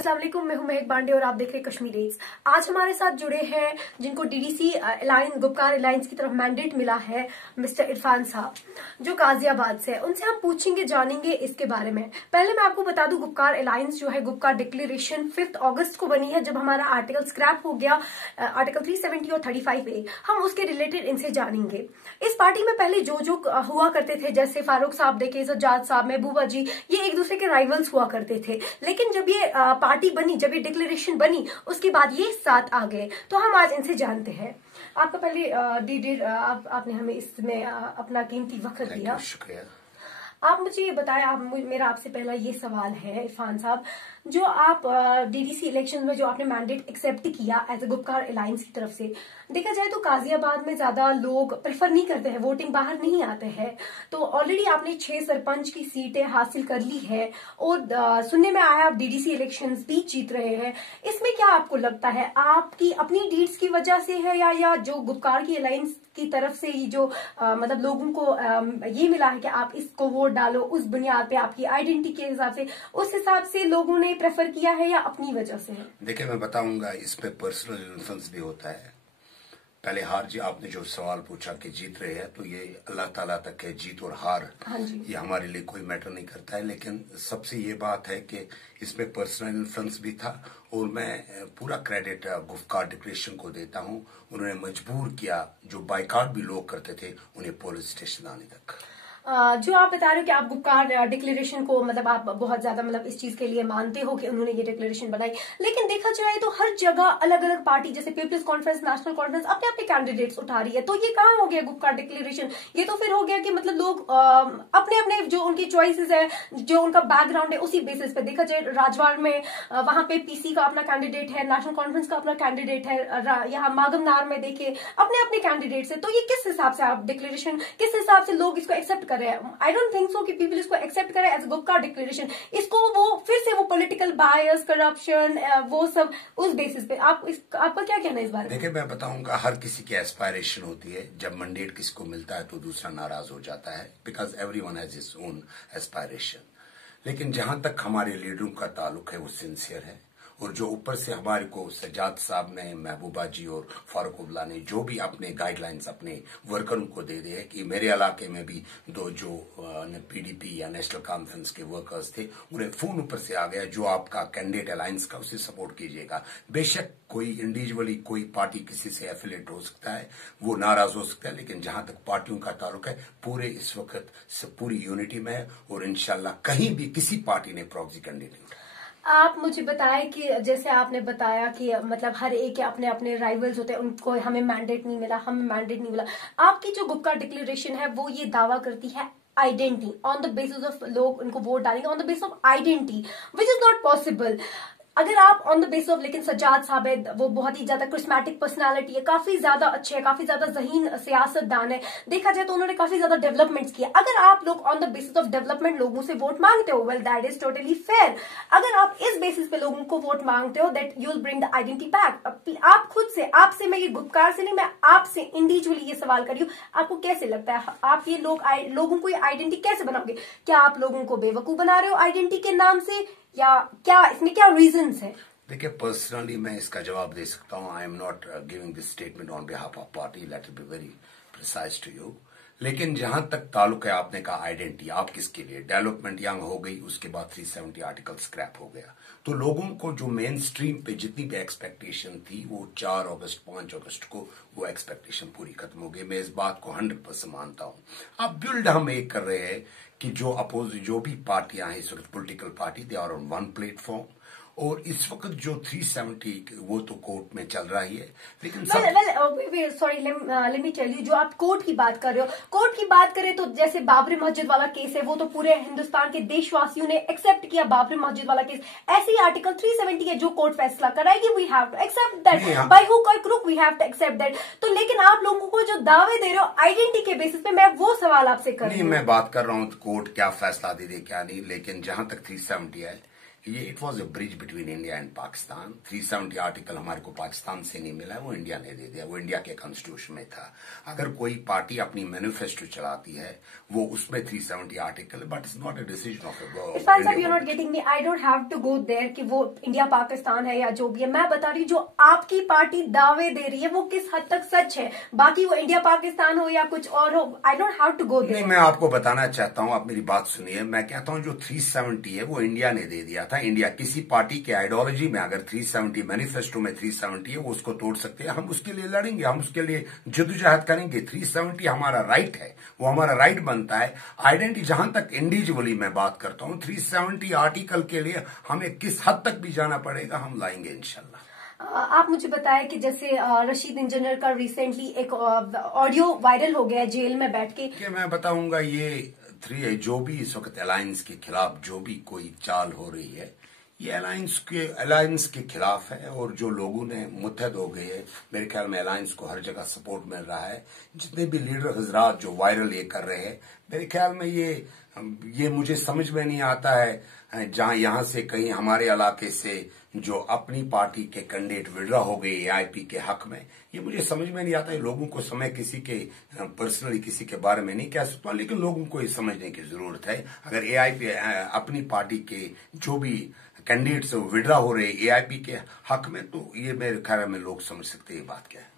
अस्सलाम वालेकुम, मैं हूं महक बांडे और आप देख रहे हैं कश्मीर रेट्स। आज हमारे साथ जुड़े हैं जिनको डीडीसी अलायंस गुपकार अलायंस की तरफ मैंडेट मिला है, मिस्टर इरफान साहब जो गाजियाबाद से है। उनसे हम पूछेंगे, जानेंगे इसके बारे में। पहले मैं आपको बता दूं, गुपकार अलायंस जो है, गुपकार डिक्लेरेशन 5 अगस्त को बनी है, जब हमारा आर्टिकल स्क्रैप हो गया, आर्टिकल 370 और 35A। हम उसके रिलेटेड इनसे जानेंगे। इस पार्टी में पहले जो हुआ करते थे, जैसे फारूक साहब देखे, सज्जाद साहब, महबूबा जी, ये एक दूसरे के राइवल्स हुआ करते थे। लेकिन जब ये पार्टी बनी, जब ये डिक्लेरेशन बनी, उसके बाद ये साथ आ गए। तो हम आज इनसे जानते हैं। आपका पहले आपने हमें इसमें अपना कीमती वक्त दिया, शुक्रिया। आप मुझे ये बताएं, मेरा आपसे पहला ये सवाल है इरफान साहब, जो आप डीडीसी इलेक्शन में जो आपने मैंडेट एक्सेप्ट किया एज ए गुपकार अलायंस की तरफ से, देखा जाए तो गाजियाबाद में ज्यादा लोग प्रेफर नहीं करते हैं, वोटिंग बाहर नहीं आते हैं। तो ऑलरेडी आपने 6 सरपंच की सीटें हासिल कर ली है और सुनने में आया आप डीडीसी इलेक्शन भी जीत रहे हैं। इसमें क्या आपको लगता है, आपकी अपनी डीड्स की वजह से है या जो गुपकार की अलायंस की तरफ से ये जो मतलब लोगों को ये मिला है कि आप इसको वोट डालो, उस बुनियाद पे आपकी आइडेंटिटी के हिसाब से, उस हिसाब से लोगों ने प्रेफर किया है या अपनी वजह से है? देखिए, मैं बताऊंगा, इसमें पर्सनल इन्फ्लुएंस भी होता है। पहले हार जी, आपने जो सवाल पूछा कि जीत रहे हैं, तो ये अल्लाह ताला तक है, जीत और हार। हाँ जी। ये हमारे लिए कोई मैटर नहीं करता है। लेकिन सबसे ये बात है कि इसमें पर्सनल इन्फ्लुएंस भी था और मैं पूरा क्रेडिट गुपकार डिक्लेरेशन को देता हूं। उन्होंने मजबूर किया, जो बाइकाट भी लोग करते थे, उन्हें पुलिस स्टेशन आने तक। जो आप बता रहे हो कि आप गुपकार डिक्लेरेशन को मतलब आप बहुत ज्यादा मतलब इस चीज के लिए मानते हो कि उन्होंने ये डिक्लेरेशन बनाई, लेकिन देखा जाए तो हर जगह अलग अलग पार्टी, जैसे पीपल्स कॉन्फ्रेंस, नेशनल कॉन्फ्रेंस अपने अपने कैंडिडेट्स उठा रही है। तो ये कहाँ हो गया गुपकार डिक्लेरेशन? ये तो फिर हो गया कि मतलब लोग अपने अपने जो उनकी चॉइसेस है, जो उनका बैकग्राउंड है, उसी बेसिस पे। देखा जाए राजवाड़ में वहां पे पीसी का अपना कैंडिडेट है, नेशनल कॉन्फ्रेंस का अपना कैंडिडेट है, यहाँ मागमनार में देखे अपने अपने कैंडिडेट्स है। तो ये किस हिसाब से आप डिक्लेरेशन, किस हिसाब से लोग इसको एक्सेप्ट कर रहे हैं? आई डोंट थिंक सो कि पीपल इसको एक्सेप्ट करें एज गुपकार डिक्लेरेशन। इसको वो फिर से वो पॉलिटिकल बायस, करप्शन, वो सब उस बेसिस पे आपका क्या कहना है इस बारे में? देखिए, मैं बताऊंगा, हर किसी की एस्पायरेशन होती है। जब मैंडेट किसी को मिलता है तो दूसरा नाराज हो जाता है, because everyone has his own aspiration. लेकिन जहां तक हमारे लीडरों का ताल्लुक है, वो सिंसियर है। और जो ऊपर से हमारे को सज्जाद साहब ने, महबूबा जी और फारूक अब्दुल्ला ने जो भी अपने गाइडलाइंस अपने वर्करों को दे दिए कि मेरे इलाके में भी दो जो पीडीपी या नेशनल कॉन्फ्रेंस के वर्कर्स थे, उन्हें फोन ऊपर से आ गया, जो आपका कैंडिडेट अलायंस का, उसे सपोर्ट कीजिएगा। बेशक कोई इंडिविजुअली कोई पार्टी किसी से एफिलेट हो सकता है, वो नाराज हो सकता है, लेकिन जहां तक पार्टियों का ताल्लुक है, पूरे इस वक्त पूरी यूनिटी में है और इंशाल्लाह कहीं भी किसी पार्टी ने प्रॉक्सी कैंडिडेट नहीं। आप मुझे बताएं कि जैसे आपने बताया कि मतलब हर एक के अपने अपने राइवल्स होते हैं, उनको हमें मैंडेट नहीं मिला, हमें मैंडेट नहीं मिला। आपकी जो गुपकार डिक्लेरेशन है वो ये दावा करती है identity, on the basis of लोग उनको वोट डालेंगे on the basis of identity, which is not possible. अगर आप ऑन द बेसिस ऑफ, लेकिन सज्जाद साहब है, वो बहुत ही ज्यादा क्रिस्मेटिक पर्सनालिटी है, काफी ज्यादा अच्छे है, काफी ज्यादा ज़हीन सियासतदान है, देखा जाए तो उन्होंने काफी ज्यादा डेवलपमेंट्स किया। अगर आप लोग on the basis of development लोगों से वोट मांगते हो, well that is totally fair. अगर आप इस बेसिस पे लोगों को वोट मांगते हो, that you will bring the identity back. आप खुद से, आपसे, मैं ये गुपकार से नहीं, मैं आपसे इंडिविजुअली ये सवाल कर रही हूँ, आपको कैसे लगता है आप ये लोगों को ये आइडेंटिटी कैसे बनाओगे? क्या आप लोगों को बेवकूफ बना रहे हो आइडेंटिटी के नाम से, या क्या इसमें क्या रीजंस है? देखिए, पर्सनली मैं इसका जवाब दे सकता हूं। I am not giving this statement on behalf of party, let it be very precise to you. लेकिन जहां तक ताल्लुक है, आपने कहा आइडेंटिटी, आप किसके लिए? डेवलपमेंट यंग हो गई, उसके बाद 370 आर्टिकल स्क्रैप हो गया, तो लोगों को जो मेन स्ट्रीम पे जितनी भी एक्सपेक्टेशन थी, वो 4 अगस्त 5 अगस्त को वो एक्सपेक्टेशन पूरी खत्म हो गई। मैं इस बात को 100% मानता हूं। अब बिल्ड हम एक कर रहे हैं कि जो भी पार्टियां हैं इस वक्त, political party, they are on one platform. और इस वक्त जो 370 वो तो कोर्ट में चल रही है, लेकिन sorry, let me tell you, जो आप कोर्ट की बात कर रहे हो, कोर्ट की बात करें तो जैसे बाबरी मस्जिद वाला केस है, वो तो पूरे हिंदुस्तान के देशवासियों ने एक्सेप्ट किया, बाबरी मस्जिद वाला केस। ऐसे ही आर्टिकल 370 है, जो कोर्ट फैसला कराएगी, we have to accept that, by hook और crook we have to accept that. तो लेकिन आप लोगों को जो दावे दे रहे हो आइडेंटिटी के बेसिस पे, मैं वो सवाल आपसे कर रही हूँ। मैं बात कर रहा हूँ कोर्ट क्या फैसला दे दे क्या नहीं, लेकिन जहां तक 370 है, ये it was a bridge between India and Pakistan. 370 article हमारे को पाकिस्तान से नहीं मिला है, वो इंडिया ने दे दिया, वो इंडिया के कॉन्स्टिट्यूशन में था। अगर कोई पार्टी अपनी मैनिफेस्टो चलाती है वो उसमें 370 article, but it's not a decision of Irfan साहब, you not getting me, I don't have to go there कि वो इंडिया पाकिस्तान है या जो भी है। मैं बता रही हूँ जो आपकी पार्टी दावे दे रही है वो किस हद तक सच है, बाकी वो इंडिया पाकिस्तान हो या कुछ और हो, I don't have to go there. मैं आपको बताना चाहता हूँ, आप मेरी बात सुनिए। मैं कहता हूँ जो 370 है वो इंडिया ने दे दिया था। इंडिया किसी पार्टी के आइडियोलॉजी में अगर 370 मैनिफेस्टो में 370 है वो उसको तोड़ सकते हैं, हम उसके लिए लड़ेंगे, हम उसके लिए जद्दोजहद करेंगे। 370 हमारा राइट है, वो हमारा राइट बनता है। आइडेंटिटी जहां तक इंडिविजुअली मैं बात करता हूँ, 370 आर्टिकल के लिए हमें किस हद तक भी जाना पड़ेगा हम लाएंगे इंशाल्लाह। आप मुझे बताएं कि जैसे रशीद इंजीनियर का रिसेंटली एक ऑडियो वायरल हो गया है जेल में बैठ के। मैं बताऊंगा ये जो भी इस वक्त अलायंस के खिलाफ जो भी कोई चाल हो रही है, ये अलायंस के खिलाफ है। और जो लोगों ने मुत्तहद हो गए हैं, मेरे ख्याल में अलायंस को हर जगह सपोर्ट मिल रहा है। जितने भी लीडर हजरात जो वायरल ये कर रहे हैं, मेरे ख्याल में ये मुझे समझ में नहीं आता है जहां यहां से कहीं हमारे इलाके से जो अपनी पार्टी के कैंडिडेट विड्रा हो गए एआईपी के हक में, ये मुझे समझ में नहीं आता है। लोगों को समय किसी के पर्सनली किसी के बारे में नहीं कह सकता, लेकिन लोगों को ये समझने की जरूरत है। अगर एआईपी अपनी पार्टी के जो भी कैंडिडेट्स विड्रा हो रहे एआईपी के हक में, तो ये मेरे ख्याल में लोग समझ सकते हैं ये बात क्या है।